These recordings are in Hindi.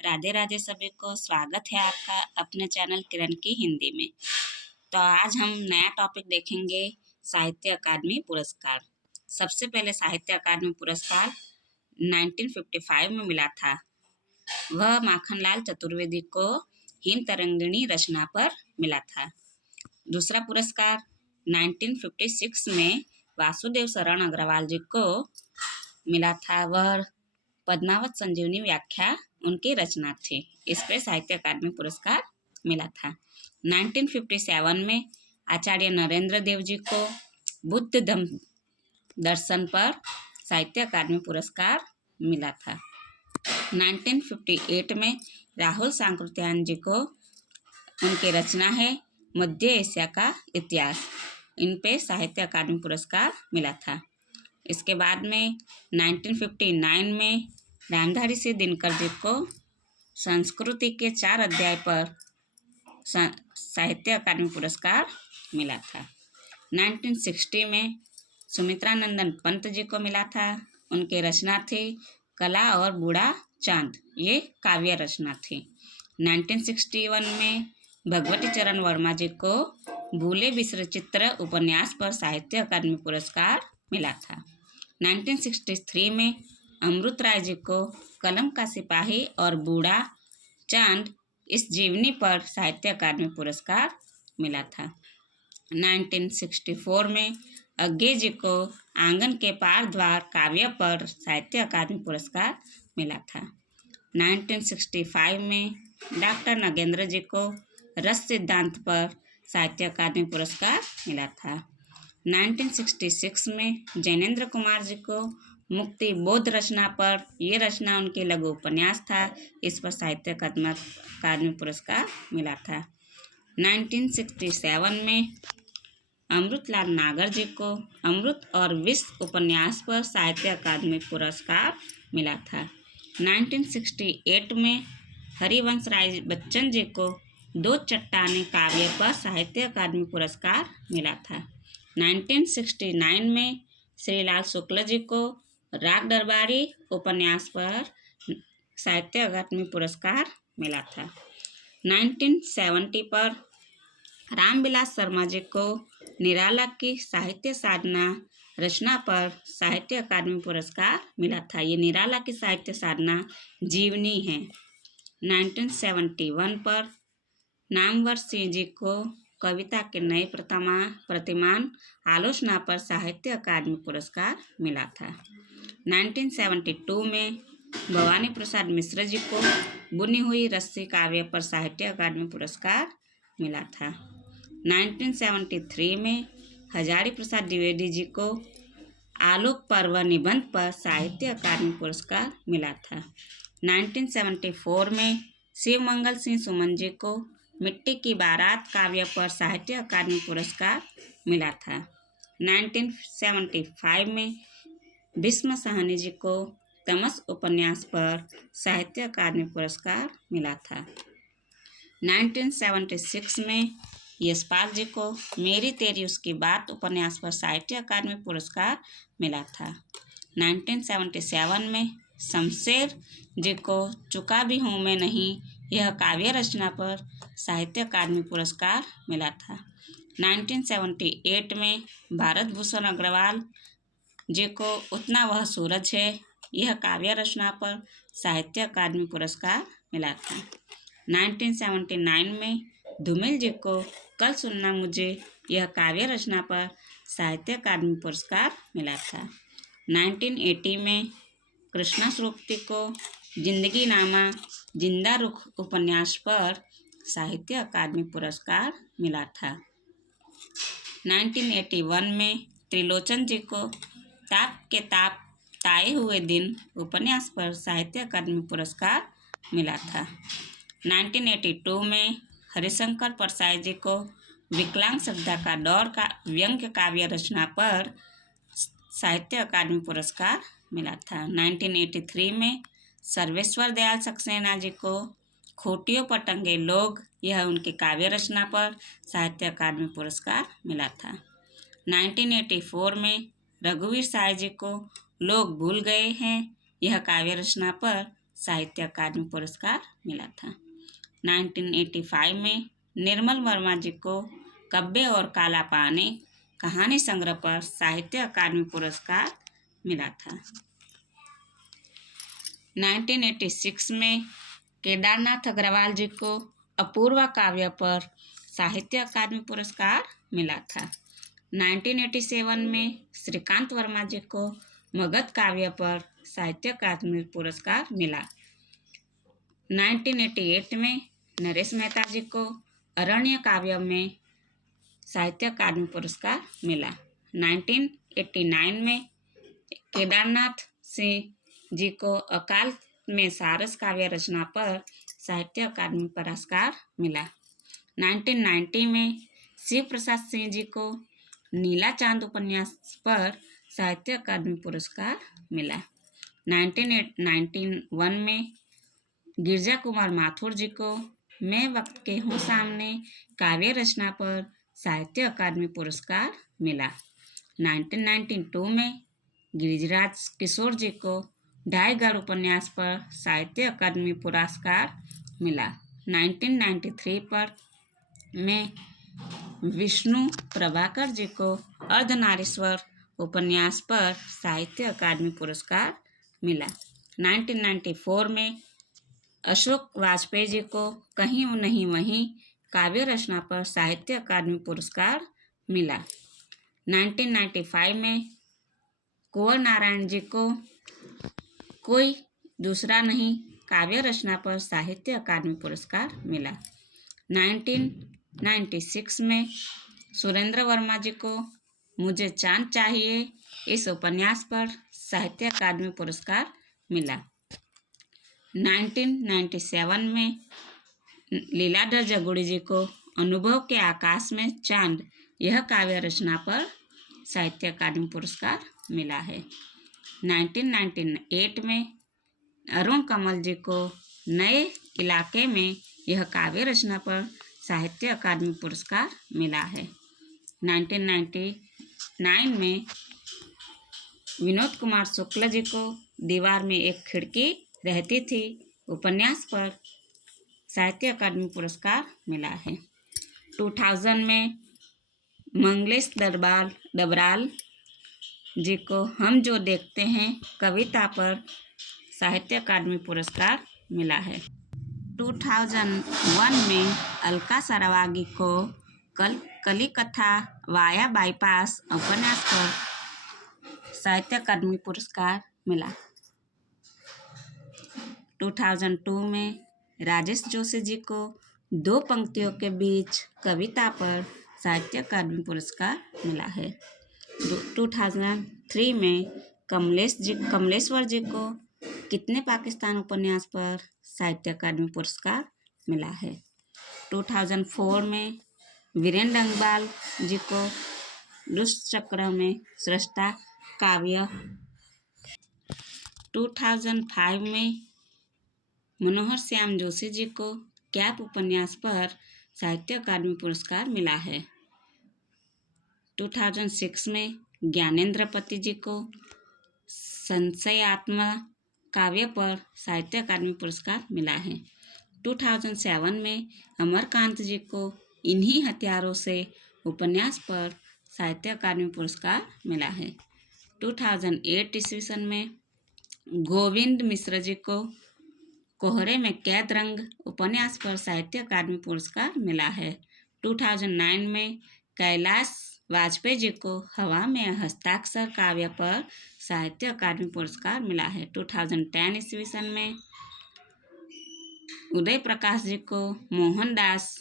राधे राधे सभी को स्वागत है आपका अपने चैनल किरण की हिंदी में। तो आज हम नया टॉपिक देखेंगे साहित्य अकादमी पुरस्कार। सबसे पहले साहित्य अकादमी पुरस्कार 1955 में मिला था। वह माखनलाल चतुर्वेदी को हिम तरंगिणी रचना पर मिला था। दूसरा पुरस्कार 1956 में वासुदेव शरण अग्रवाल जी को मिला था। वह पद्मावत संजीवनी व्याख्या उनकी रचना थी। इस पर साहित्य अकादमी पुरस्कार मिला था। 1957 में आचार्य नरेंद्र देव जी को बुद्ध धम्म दर्शन पर साहित्य अकादमी पुरस्कार मिला था। 1958 में राहुल सांकृत्यायन जी को उनकी रचना है मध्य एशिया का इतिहास, इन पे साहित्य अकादमी पुरस्कार मिला था। इसके बाद में 1959 में रामधारी सिंह दिनकर जी को संस्कृति के 4 अध्याय पर साहित्य अकादमी पुरस्कार मिला था। 1960 में सुमित्रा नंदन पंत जी को मिला था। उनकी रचना थी कला और बूढ़ा चांद, ये काव्य रचना थी। 1961 में भगवती चरण वर्मा जी को भूले बिसरे चित्र उपन्यास पर साहित्य अकादमी पुरस्कार मिला था। 1963 में अमृत राय जी को कलम का सिपाही और बूढ़ा चांद इस जीवनी पर साहित्य अकादमी पुरस्कार मिला था। 1964 में अज्ञे जी को आंगन के पार द्वार काव्य पर साहित्य अकादमी पुरस्कार मिला था। 1965 में डॉक्टर नगेंद्र जी को रस सिद्धांत पर साहित्य अकादमी पुरस्कार मिला था। 1966 में जैनेन्द्र कुमार जी को मुक्ति बोध रचना पर, ये रचना उनके लघु उपन्यास था, इस पर साहित्य अकादमी पुरस्कार मिला था। 1967 में अमृतलाल नागर जी को अमृत और विष उपन्यास पर साहित्य अकादमी पुरस्कार मिला था। 1968 में हरिवंश राय बच्चन जी को दो चट्टानें काव्य पर साहित्य अकादमी पुरस्कार मिला था। 1969 में श्रीलाल शुक्ल जी को राग दरबारी उपन्यास पर साहित्य अकादमी पुरस्कार मिला था। 1970 पर रामविलास शर्मा जी को निराला की साहित्य साधना रचना पर साहित्य अकादमी पुरस्कार मिला था। ये निराला की साहित्य साधना जीवनी है। 1971 पर नामवर सिंह जी को कविता के नए प्रतिमान आलोचना पर साहित्य अकादमी पुरस्कार मिला था। 1972 में भवानी प्रसाद मिश्र जी को बुनी हुई रस्सी काव्य पर साहित्य अकादमी पुरस्कार मिला था। 1973 में हजारी प्रसाद द्विवेदी जी को आलोक पर्व निबंध पर साहित्य अकादमी पुरस्कार मिला था। 1974 में शिव मंगल सिंह सुमन जी को मिट्टी की बारात काव्य पर साहित्य अकादमी पुरस्कार मिला था। 1975 में भीष्म साहनी जी को तमस उपन्यास पर साहित्य अकादमी पुरस्कार मिला था। 1976 में यशपाल जी को मेरी तेरी उसकी बात उपन्यास पर साहित्य अकादमी पुरस्कार मिला था। 1977 में शमशेर जी को चुका भी हूँ मैं नहीं, यह काव्य रचना पर साहित्य अकादमी पुरस्कार मिला था। 1978 में भारत भूषण अग्रवाल जी को उतना वह सूरज है, यह काव्य रचना पर साहित्य अकादमी पुरस्कार मिला था। 1979 में धूमिल जी को कल सुनना मुझे, यह काव्य रचना पर साहित्य अकादमी पुरस्कार मिला था। 1980 में कृष्णा स्वरूपति को जिंदगी नामा जिंदा रुख उपन्यास पर साहित्य अकादमी पुरस्कार मिला था। 1981 में त्रिलोचन जी को ताप के ताप ताए हुए दिन उपन्यास पर साहित्य अकादमी पुरस्कार मिला था। 1982 में हरिशंकर परसाई जी को विकलांग श्रद्धा का दौर का व्यंग्य काव्य रचना पर साहित्य अकादमी पुरस्कार मिला था। 1983 में सर्वेश्वर दयाल सक्सेना जी को खूंटियों पर टंगे लोग, यह उनके काव्य रचना पर साहित्य अकादमी पुरस्कार मिला था। 1984 में रघुवीर साय जी को लोग भूल गए हैं, यह काव्य रचना पर साहित्य अकादमी पुरस्कार मिला था। 1985 में निर्मल वर्मा जी को कब्बे और काला पानी कहानी संग्रह पर साहित्य अकादमी पुरस्कार मिला था। 1986 में केदारनाथ अग्रवाल जी को अपूर्वा काव्य पर साहित्य अकादमी पुरस्कार मिला था। 1987 में श्रीकांत वर्मा जी को मगध काव्य पर साहित्य अकादमी पुरस्कार मिला। 1988 में नरेश मेहता जी को अरण्य काव्य में साहित्य अकादमी पुरस्कार मिला। 1989 में केदारनाथ सिंह जी को अकाल में सारस काव्य रचना पर साहित्य अकादमी पुरस्कार मिला। 1990 में शिव प्रसाद सिंह जी को नीला चांद उपन्यास पर साहित्य अकादमी पुरस्कार मिला। 1991 में गिरजा कुमार माथुर जी को मैं वक्त के हूँ सामने काव्य रचना पर साहित्य अकादमी पुरस्कार मिला। 1992 में गिरिराज किशोर जी को ढाईगढ़ उपन्यास पर साहित्य अकादमी पुरस्कार मिला। 1993 पर में विष्णु प्रभाकर जी को अर्धनारीश्वर उपन्यास पर साहित्य अकादमी पुरस्कार मिला। 1994 में अशोक वाजपेयी जी को कहीं नहीं वहीं काव्य रचना पर साहित्य अकादमी पुरस्कार मिला। 1995 में कुंवर नारायण जी को कोई दूसरा नहीं काव्य रचना पर साहित्य अकादमी पुरस्कार मिला। 1996 में सुरेंद्र वर्मा जी को मुझे चांद चाहिए इस उपन्यास पर साहित्य अकादमी पुरस्कार मिला। 1997 में लीलाधर जगुड़ी जी को अनुभव के आकाश में चांद यह काव्य रचना पर साहित्य अकादमी पुरस्कार मिला है। 1998 में अरुण कमल जी को नए इलाके में यह काव्य रचना पर साहित्य अकादमी पुरस्कार मिला है। 1999 में विनोद कुमार शुक्ल जी को दीवार में एक खिड़की रहती थी उपन्यास पर साहित्य अकादमी पुरस्कार मिला है। 2000 में मंगलेश डबराल जी को हम जो देखते हैं कविता पर साहित्य अकादमी पुरस्कार मिला है। 2001 में अलका सरावागी को कली कथा वाया बाईपास उपन्यास पर साहित्य अकादमी पुरस्कार मिला। 2002 में राजेश जोशी जी को दो पंक्तियों के बीच कविता पर साहित्य अकादमी पुरस्कार मिला है। 2003 में कमलेश्वर जी को कितने पाकिस्तान उपन्यास पर साहित्य अकादमी पुरस्कार मिला है। 2004 में वीरेंद्र अंगबाल जी को दुष्चक्र में सृष्टा काव्य। 2005 में मनोहर श्याम जोशी जी को कैप उपन्यास पर साहित्य अकादमी पुरस्कार मिला है। 2006 में ज्ञानेंद्र पति जी को संशयात्मा काव्य पर साहित्य अकादमी पुरस्कार मिला है। 2007 में अमरकांत जी को इन्हीं हथियारों से उपन्यास पर साहित्य अकादमी पुरस्कार मिला है। 2008 ईस्वी सन में गोविंद मिश्र जी को कोहरे में कैद रंग उपन्यास पर साहित्य अकादमी पुरस्कार मिला है। 2009 में कैलाश वाजपेयी जी को हवा में हस्ताक्षर काव्य पर साहित्य अकादमी पुरस्कार मिला है। 2010 ईस्वी सन में उदय प्रकाश जी को मोहनदास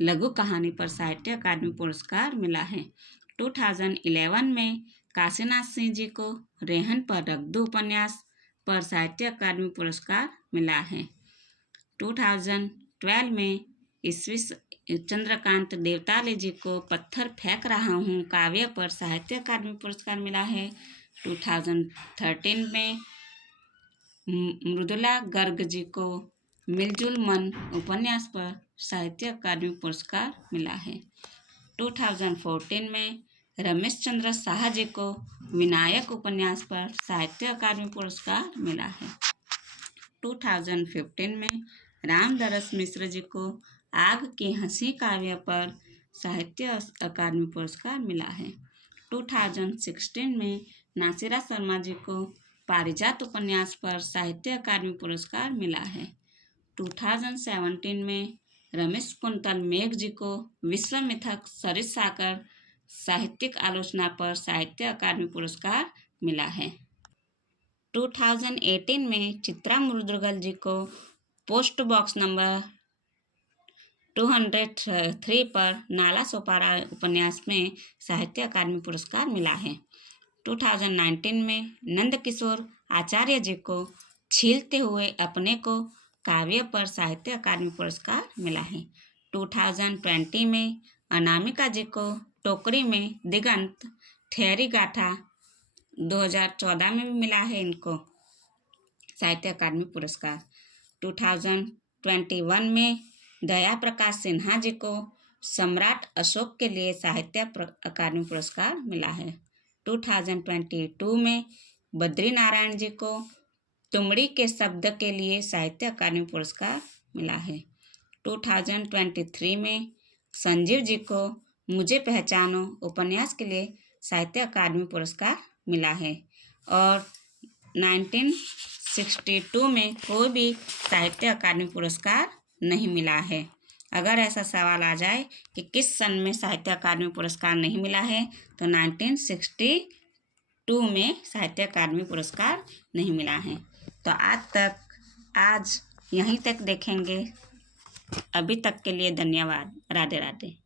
लघु कहानी पर साहित्य अकादमी पुरस्कार मिला है। 2011 में काशीनाथ सिंह जी को रेहन पर रख दो उपन्यास पर साहित्य अकादमी पुरस्कार मिला है। 2012 में चंद्रकांत देवताले जी को पत्थर फेंक रहा हूँ काव्य पर साहित्य अकादमी पुरस्कार मिला है। 2013 में मृदुला गर्ग जी को मिलजुल मन उपन्यास पर साहित्य अकादमी पुरस्कार मिला है। 2014 में रमेश चंद्र शाह जी को विनायक उपन्यास पर साहित्य अकादमी पुरस्कार मिला है। 2015 में रामदरस मिश्र जी को आग की हंसी काव्य पर साहित्य अकादमी पुरस्कार मिला है। 2016 में नासिरा शर्मा जी को पारिजात उपन्यास पर साहित्य अकादमी पुरस्कार मिला है। 2017 में रमेश कुंतल मेघ जी को विश्वामित्र सरित सागर साहित्यिक आलोचना पर साहित्य अकादमी पुरस्कार मिला है। 2018 में चित्रा मुद्रगल जी को पोस्ट बॉक्स नंबर 203 पर नाला सोपारा उपन्यास में साहित्य अकादमी पुरस्कार मिला है। 2019 में नंदकिशोर आचार्य जी को छीलते हुए अपने को काव्य पर साहित्य अकादमी पुरस्कार मिला है। 2020 में अनामिका जी को टोकरी में दिगंत ठहरी गाथा 2014 में भी मिला है इनको साहित्य अकादमी पुरस्कार। 2021 में दया प्रकाश सिन्हा जी को सम्राट अशोक के लिए साहित्य अकादमी पुरस्कार मिला है। 2022 में बद्री नारायण जी को तुमड़ी के शब्द के लिए साहित्य अकादमी पुरस्कार मिला है। 2023 में संजीव जी को मुझे पहचानो उपन्यास के लिए साहित्य अकादमी पुरस्कार मिला है। और 1962 में कोई भी साहित्य अकादमी पुरस्कार नहीं मिला है। अगर ऐसा सवाल आ जाए कि किस सन में साहित्य अकादमी पुरस्कार नहीं मिला है तो 1962 में साहित्य अकादमी पुरस्कार नहीं मिला है। तो आज यहीं तक देखेंगे। अभी तक के लिए धन्यवाद। राधे राधे।